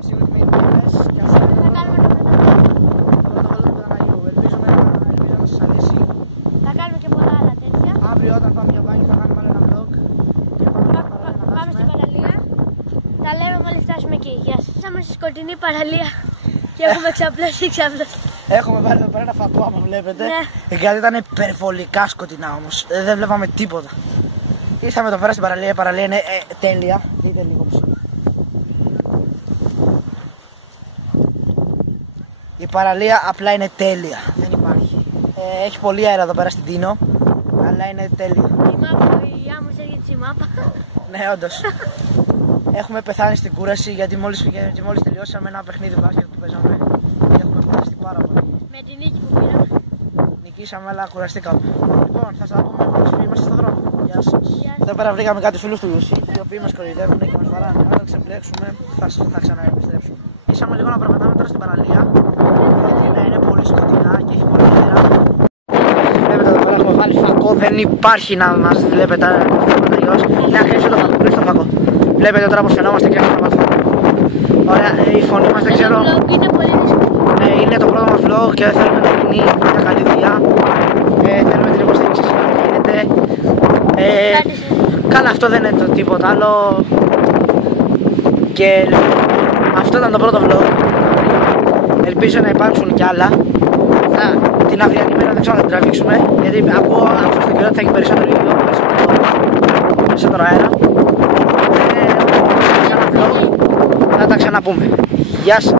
Είμαι σίγουρη ότι με ιδέες και αυτό είναι το πρώτο vlog του Παναγιού. Ελπίζω να σας αρέσει. Θα κάνουμε και πολλά άλλα τέτοια. Αύριο όταν πάμε για μπάνι θα κάνουμε άλλο ένα vlog. Πάμε στην παραλία. Τα λέμε μόλις φτάσουμε εκεί. Γεια σας. Είμαστε στη σκοτεινή παραλία και έχουμε ξαπλώσει. Έχουμε βάλει εδώ πέρα ένα φακό, άμα βλέπετε. Ναι. Γιατί ήταν υπερβολικά σκοτεινά όμως. Δεν βλέπαμε τίποτα. Ήρθαμε εδώ πέρα στην παραλία. Η παραλία είναι τέλεια. Δείτε λίγο πίσω. Η παραλία απλά είναι τέλεια. Δεν υπάρχει. Έχει πολύ αέρα εδώ πέρα στην Τίνο. Αλλά είναι τέλεια. Η άμμος έρχεται η μάπα. Ναι, όντως. Έχουμε πεθάνει στην κούραση γιατί μόλις τελειώσαμε ένα παιχνίδι μπάσκετ που παίζαμε. Και έχουμε κουραστεί πάρα πολύ. Με την νίκη που πήραμε. Νικήσαμε, αλλά κουραστήκαμε. Λοιπόν, θα σας τα πούμε μόλις είμαστε στον δρόμο. Γεια σας. Εδώ πέρα βρήκαμε κάτι φίλους του Ιουσί, οι οποίοι μας κοροϊδεύουν και μας βαράνε. Όταν ξεμπλέξουμε, θα ξαναεπιστρέψουμε. Ήσαμε λίγο να περπατάμε τώρα στην παραλία. Γιατί είναι πολύ σκοτεινά και έχει πολύ αέρα. Βλέπετε εδώ πέρα έχουμε βάλει φακό. Δεν υπάρχει να μας βλέπετε αλλιώς. Να κρύψω το φακό, κρύψω το φακό. Βλέπετε τώρα πως φαινόμαστε και έχουμε το φακό. Ωραία, η φωνή μας δεν ξέρω. Είναι πολύ δύσκολο. Είναι το πρώτο μας vlog και θέλουμε να γίνει μια καλή δουλειά. Θέλουμε την υποστήριξη σας να γίνεται. Καλά, αυτό δεν είναι το τίποτα άλλο. Και αυτό ήταν το πρώτο vlog. Ελπίζω να υπάρξουν κι άλλα. Την αυριανή μέρα δεν ξέρω να την τραβήξουμε. Γιατί ακούω αυτό το καιρό θα έχει περισσότερο ήλιο, περισσότερο αέρα. Θα τα ξαναπούμε. Γεια σας.